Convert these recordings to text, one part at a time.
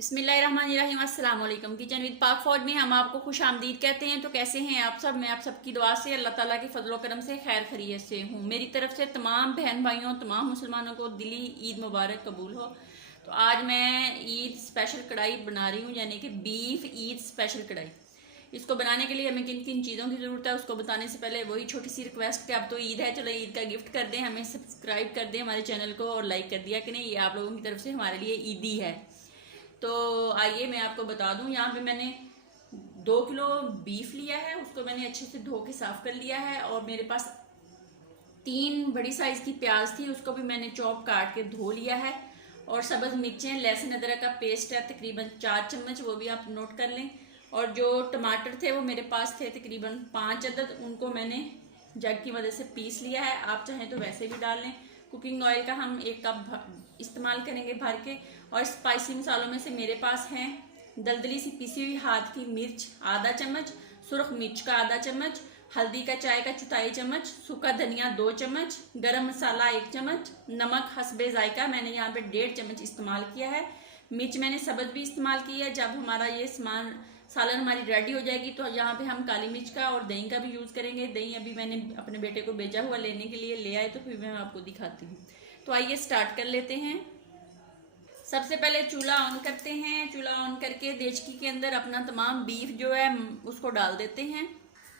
बिस्मिल्लाहिर्रहमानिर्रहीम। अस्सलाम वालेकुम। किचन विद पाक फौज में हम आपको खुश आमदीद कहते हैं। तो कैसे हैं आप सब? मैं आप सबकी दुआ से अल्लाह ताला के फजलो करम से खैर खैरियत से हूँ। मेरी तरफ से तमाम बहन भाइयों, तमाम मुसलमानों को दिली ईद मुबारक कबूल हो। तो आज मैं ईद स्पेशल कढ़ाई बना रही हूँ, यानी कि बीफ ईद स्पेशल कढ़ाई। इसको बनाने के लिए हमें किन किन चीज़ों की ज़रूरत है उसको बताने से पहले वही छोटी सी रिक्वेस्ट कि अब तो ईद है, चलो ईद का गिफ्ट कर दें, हमें सब्सक्राइब कर दें हमारे चैनल को और लाइक कर दिया कि नहीं, ये आप लोगों की तरफ से हमारे लिए ईदी है। तो आइए मैं आपको बता दूं, यहाँ पे मैंने 2 किलो बीफ लिया है, उसको मैंने अच्छे से धो के साफ कर लिया है। और मेरे पास 3 बड़ी साइज की प्याज थी, उसको भी मैंने चॉप काट के धो लिया है। और सब्ज मिर्चें, लहसुन अदरक का पेस्ट है तकरीबन 4 चम्मच, वो भी आप नोट कर लें। और जो टमाटर थे वो मेरे पास थे तकरीबन 5 अदद, उनको मैंने जग की मदद से पीस लिया है। आप चाहें तो वैसे भी डाल लें। कुकिंग ऑयल का हम 1 कप इस्तेमाल करेंगे भर के। और स्पाइसी मसालों में से मेरे पास हैं दलदली सी पीसी हुई हाथ की मिर्च आधा चम्मच, सुरख मिर्च का आधा चम्मच, हल्दी का चाय का 1/4 चम्मच, सूखा धनिया 2 चम्मच, गरम मसाला 1 चम्मच, नमक हस्बे जायका मैंने यहाँ पे 1.5 चम्मच इस्तेमाल किया है। मिर्च मैंने सब्ज भी इस्तेमाल की है। जब हमारा ये सालन हमारी रेडी हो जाएगी तो यहाँ पे हम काली मिर्च का और दही का भी यूज़ करेंगे। दही अभी मैंने अपने बेटे को भेजा हुआ लेने के लिए, ले आए तो फिर मैं आपको दिखाती हूँ। तो आइए स्टार्ट कर लेते हैं। सबसे पहले चूल्हा ऑन करते हैं। चूल्हा ऑन करके देचकी के अंदर अपना तमाम बीफ जो है उसको डाल देते हैं।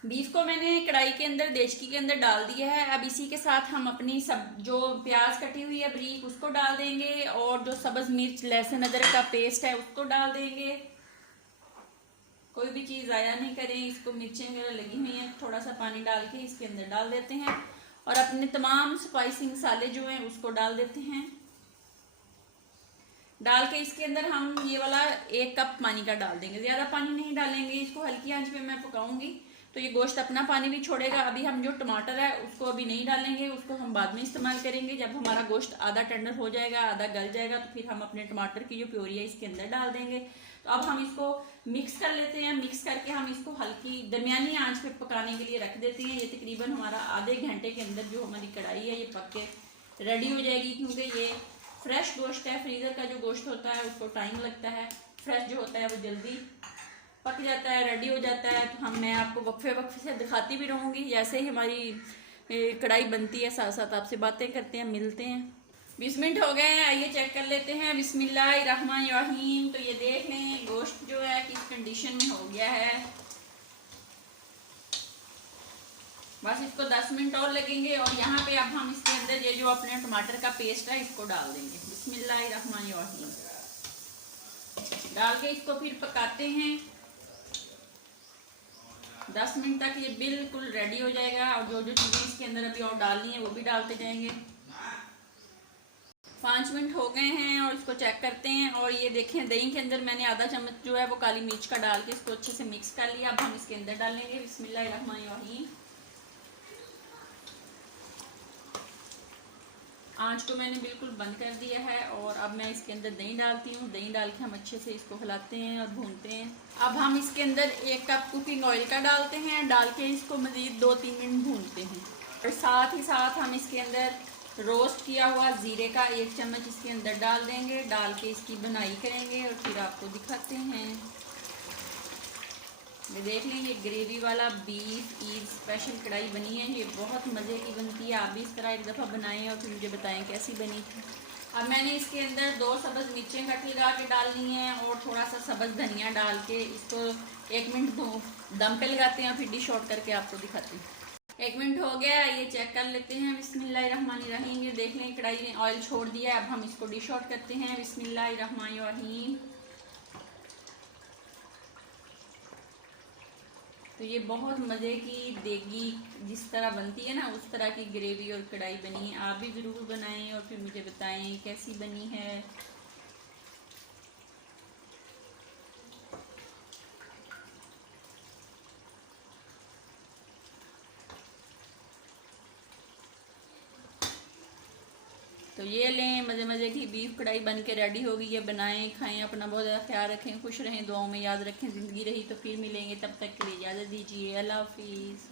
बीफ को मैंने कढ़ाई के अंदर देचकी के अंदर डाल दिया है। अब इसी के साथ हम अपनी सब जो प्याज कटी हुई है बारीक उसको डाल देंगे, और जो सब्ज मिर्च लहसुन अदरक का पेस्ट है उसको डाल देंगे। कोई भी चीज़ ज़ाया नहीं करें। इसको मिर्चें वगैरह लगी हुई हैं, थोड़ा सा पानी डाल के इसके अंदर डाल देते हैं। और अपने तमाम स्पाइसी मसाले जो हैं उसको डाल देते हैं। डाल के इसके अंदर हम ये वाला 1 कप पानी का डाल देंगे, ज़्यादा पानी नहीं डालेंगे। इसको हल्की आंच पे मैं पकाऊंगी तो ये गोश्त अपना पानी भी छोड़ेगा। अभी हम जो टमाटर है उसको अभी नहीं डालेंगे, उसको हम बाद में इस्तेमाल करेंगे। जब हमारा गोश्त आधा टेंडर हो जाएगा, आधा गल जाएगा, तो फिर हम अपने टमाटर की जो प्योरी है इसके अंदर डाल देंगे। तो अब हम इसको मिक्स कर लेते हैं। मिक्स करके हम इसको हल्की दरमियानी आंच पे पकाने के लिए रख देते हैं। ये तकरीबन हमारा आधे घंटे के अंदर जो हमारी कढ़ाई है ये पक के रेडी हो जाएगी, क्योंकि ये फ्रेश गोश्त है। फ्रीजर का जो गोश्त होता है उसको टाइम लगता है, फ्रेश जो होता है वो जल्दी पक जाता है, रेडी हो जाता है। तो मैं आपको वक्फे वक्फे से दिखाती भी रहूँगी जैसे ही हमारी कढ़ाई बनती है, साथ साथ आपसे बातें करते हैं, मिलते हैं। 20 मिनट हो गए हैं, आइए चेक कर लेते हैं। बिस्मिल्लाहिर्रहमानिर्रहीम। तो ये देख लें गोश्त जो है किस कंडीशन में हो गया है। बस इसको 10 मिनट और लगेंगे। और यहाँ पे अब हम इसके अंदर ये जो अपने टमाटर का पेस्ट है इसको डाल देंगे। बिस्मिल्लाहिर्रहमानिर्रहीम डाल के इसको फिर पकाते हैं 10 मिनट तक। ये बिल्कुल रेडी हो जाएगा। और जो जो चीज़ें इसके अंदर अभी और डालनी है वो भी डालते जाएंगे। 5 मिनट हो गए हैं और इसको चेक करते हैं। और ये देखें दही के अंदर मैंने आधा चम्मच जो है वो काली मिर्च का डाल के इसको अच्छे से मिक्स कर लिया। अब हम इसके अंदर डालेंगे। बिस्मिल्लाहिर्रहमानिर्रहीम। आंच को मैंने बिल्कुल बंद कर दिया है। और अब मैं इसके अंदर दही डालती हूँ। दही डाल के हम अच्छे से इसको हिलाते हैं और भूनते हैं। अब हम इसके अंदर 1 कप कुकिंग ऑयल का डालते हैं। डाल के इसको मज़ीद 2-3 मिनट भूनते हैं। और साथ ही साथ हम इसके अंदर रोस्ट किया हुआ ज़ीरे का 1 चम्मच इसके अंदर डाल देंगे। डाल के इसकी बुनाई करेंगे और फिर आपको दिखाते हैं। ये देख लें ये ग्रेवी वाला बीफ ईद स्पेशल कढ़ाई बनी है। ये बहुत मज़े की बनती है। आप भी इस तरह एक दफ़ा बनाएं और फिर मुझे बताएं कैसी बनी थी। अब मैंने इसके अंदर 2 सब्ज़ मिर्चें कट लगा के डालनी है और थोड़ा सा सब्ज़ धनिया डाल के इसको 1 मिनट दम पे लगाते हैं और फिर डिश आउट करके आपको दिखाती हूँ। 1 मिनट हो गया, ये चेक कर लेते हैं। बिस्मिल्लाहिर्रहमानिर्रहीम। ये देख लें कढ़ाई ने ऑयल छोड़ दिया है। अब हम इसको डिश आउट करते हैं। बिस्मिल्लाहिर्रहमानिर्रहीम। तो ये बहुत मज़े की देगी जिस तरह बनती है ना उस तरह की ग्रेवी और कढ़ाई बनी है। आप भी ज़रूर बनाएं और फिर मुझे बताएं कैसी बनी है। तो ये लें मज़े मज़े की बीफ कढ़ाई बन के रेडी हो गई है। बनाएं, खाएं, अपना बहुत ज़्यादा ख्याल रखें, खुश रहें, दुआओं में याद रखें। ज़िंदगी रही तो फिर मिलेंगे, तब तक के लिए इजाज़त दीजिए। अल्लाह हाफिज़।